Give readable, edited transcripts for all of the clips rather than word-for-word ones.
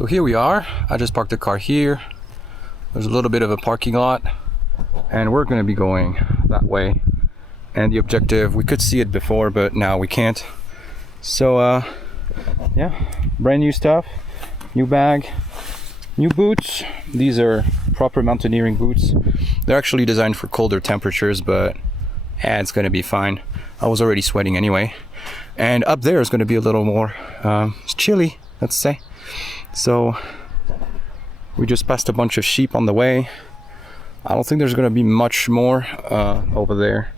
So here we are. I just parked the car here. There's a little bit of a parking lot and we're going to be going that way. And the objective, we could see it before, but now we can't. So yeah, brand new stuff, new bag, new boots. These are proper mountaineering boots. They're actually designed for colder temperatures, but yeah, it's going to be fine. I was already sweating anyway. And up there is going to be a little more chilly, let's say. So we just passed a bunch of sheep on the way. I don't think there's going to be much more over there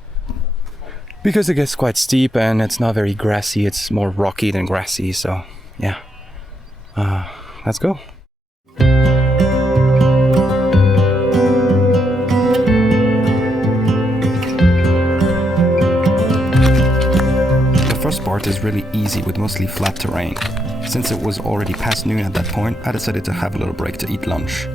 because it gets quite steep and it's not very grassy. It's more rocky than grassy. So yeah, let's go. The first part is really easy with mostly flat terrain. Since it was already past noon at that point, I decided to have a little break to eat lunch.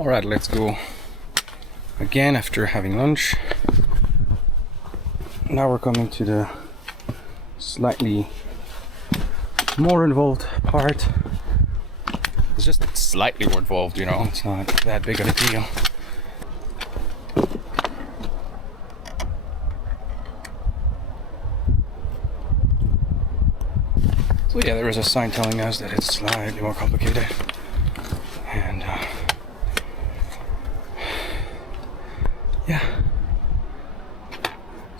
Alright, let's go again after having lunch. Now we're coming to the slightly more involved part. It's just slightly more involved, you know, it's not that big of a deal. So yeah, there is a sign telling us that it's slightly more complicated. And yeah.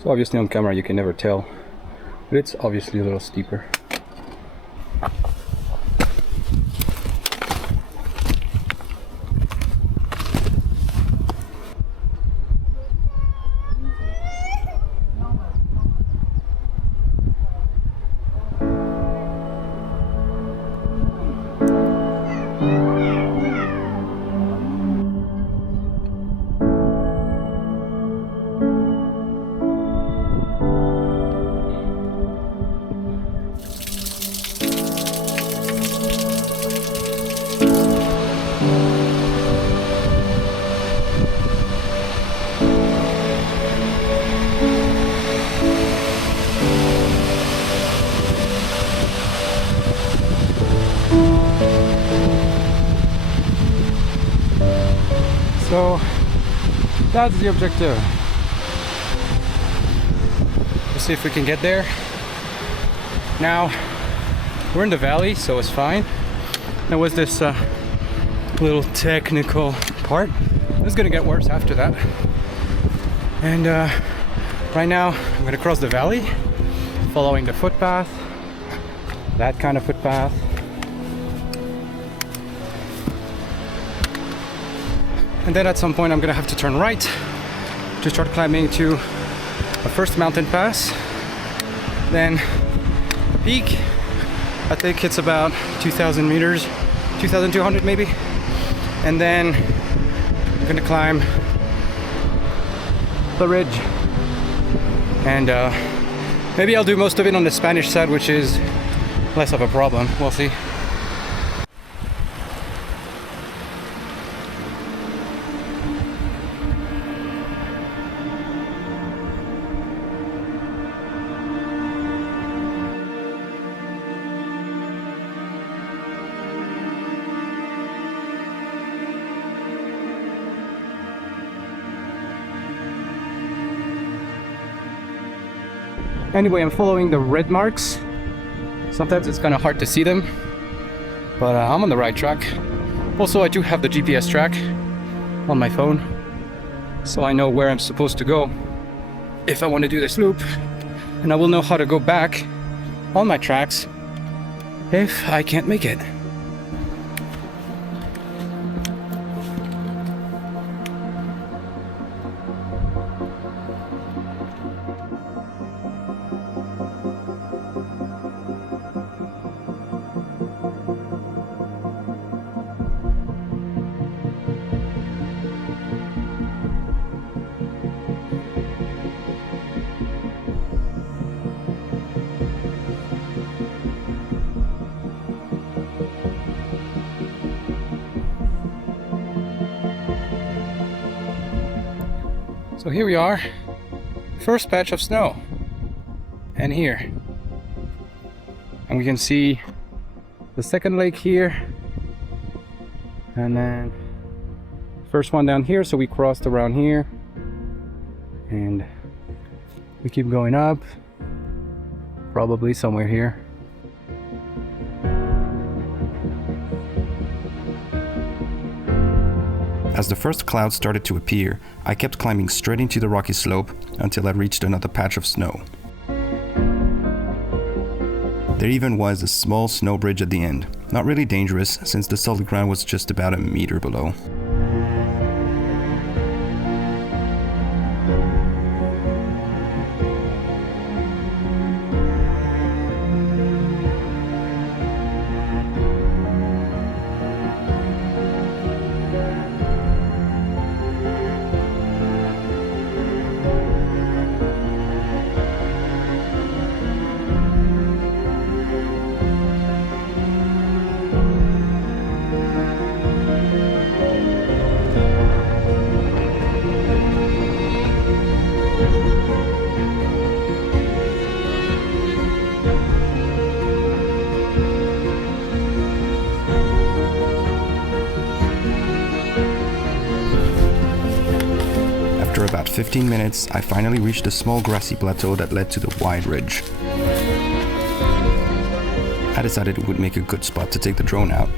So obviously on camera you can never tell, but it's obviously a little steeper. So that's the objective. We'll see if we can get there. Now we're in the valley, so it's fine. There was this little technical part. It's gonna get worse after that. And right now I'm gonna cross the valley, following the footpath, that kind of footpath. And then at some point I'm gonna have to turn right to start climbing to a first mountain pass. Then a peak, I think it's about 2,000 meters, 2,200 maybe. And then I'm gonna climb the ridge. And maybe I'll do most of it on the Spanish side, which is less of a problem, we'll see. Anyway, I'm following the red marks. Sometimes it's kind of hard to see them, but I'm on the right track. Also, I do have the GPS track on my phone, so I know where I'm supposed to go if I want to do this loop, and I will know how to go back on my tracks if I can't make it. So here we are, first patch of snow, and here. And we can see the second lake here, and then first one down here. So we crossed around here, and we keep going up, probably somewhere here. As the first clouds started to appear, I kept climbing straight into the rocky slope until I reached another patch of snow. There even was a small snow bridge at the end. Not really dangerous, since the solid ground was just about a meter below. After about 15 minutes, I finally reached a small grassy plateau that led to the wide ridge. I decided it would make a good spot to take the drone out.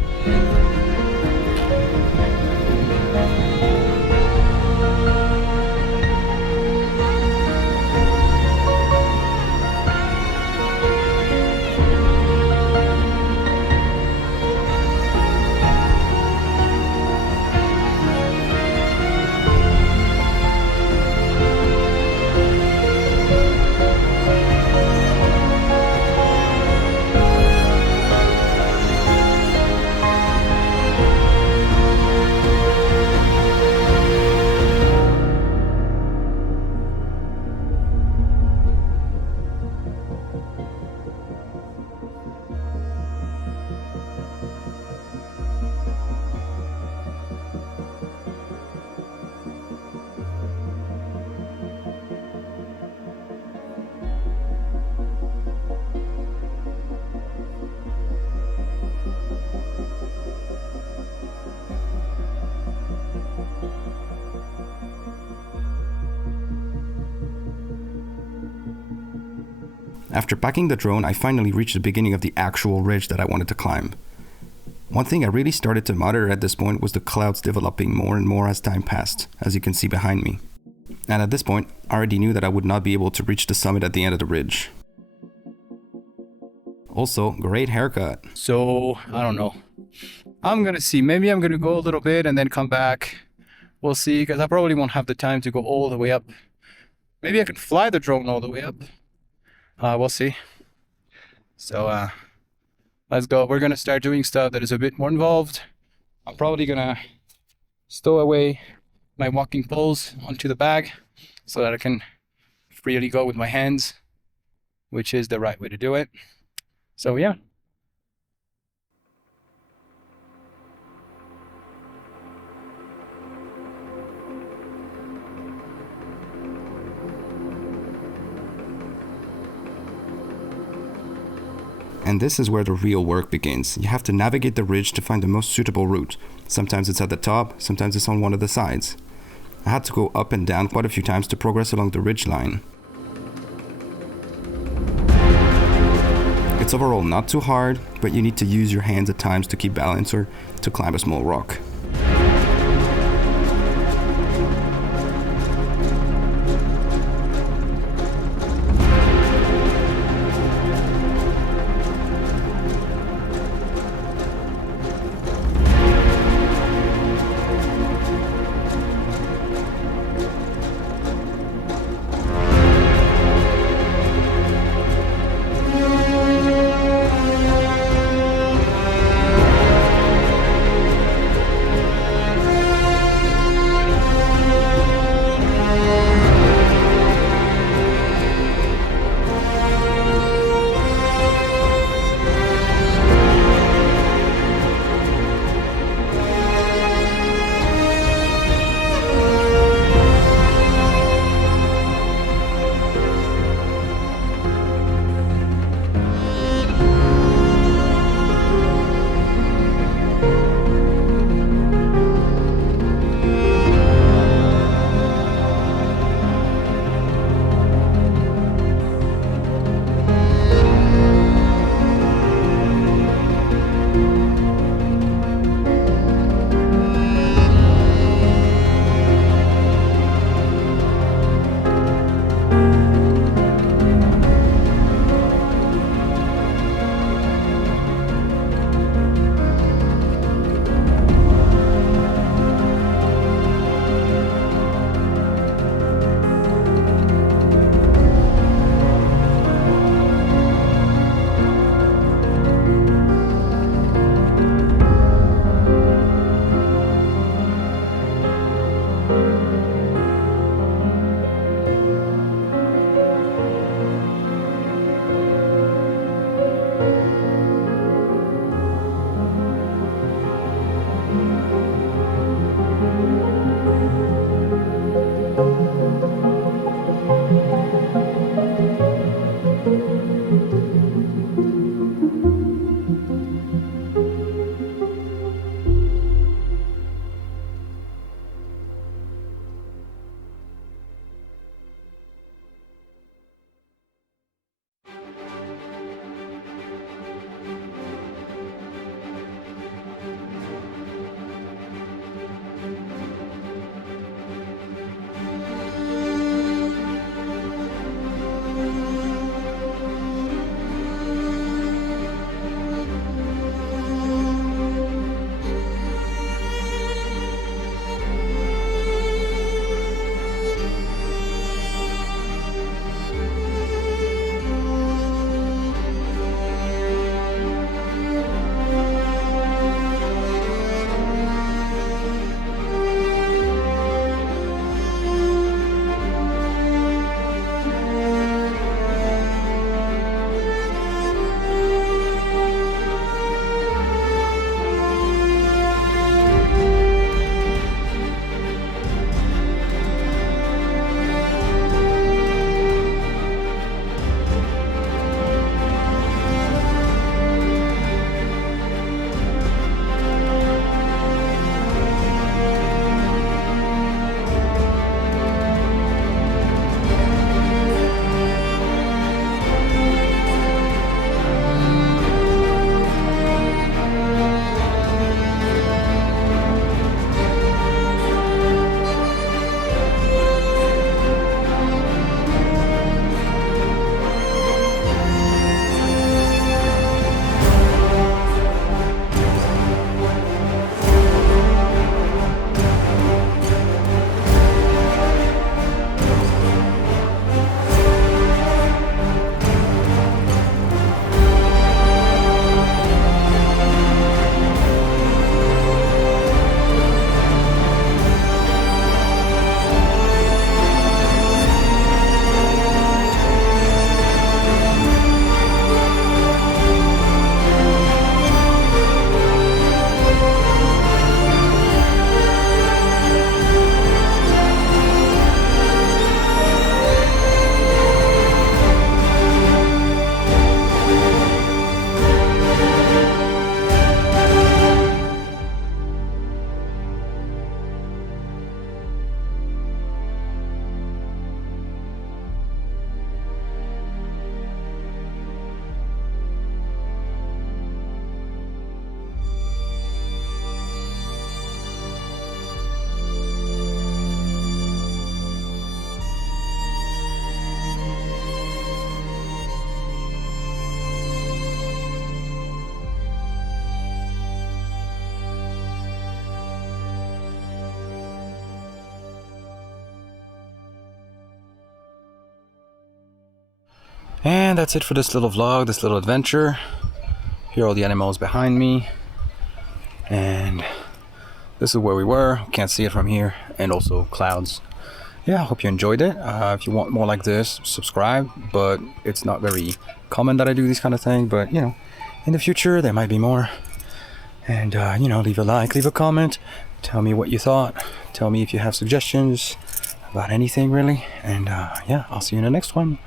After packing the drone, I finally reached the beginning of the actual ridge that I wanted to climb. One thing I really started to monitor at this point was the clouds developing more and more as time passed, as you can see behind me. And at this point, I already knew that I would not be able to reach the summit at the end of the ridge. Also, great haircut. So, I don't know. I'm gonna see. Maybe I'm gonna go a little bit and then come back. We'll see, because I probably won't have the time to go all the way up. Maybe I can fly the drone all the way up. We'll see. So, let's go. We're gonna start doing stuff that is a bit more involved. I'm probably gonna stow away my walking poles onto the bag so that I can freely go with my hands, which is the right way to do it. So yeah. And this is where the real work begins. You have to navigate the ridge to find the most suitable route. Sometimes it's at the top, sometimes it's on one of the sides. I had to go up and down quite a few times to progress along the ridge line. It's overall not too hard, but you need to use your hands at times to keep balance or to climb a small rock. And that's it for this little vlog, this little adventure. Here are all the animals behind me. And this is where we were. Can't see it from here. And also clouds. Yeah, I hope you enjoyed it. If you want more like this, subscribe. But it's not very common that I do this kind of thing. But, you know, in the future, there might be more. And, you know, leave a like, leave a comment. Tell me what you thought. Tell me if you have suggestions about anything, really. And, yeah, I'll see you in the next one.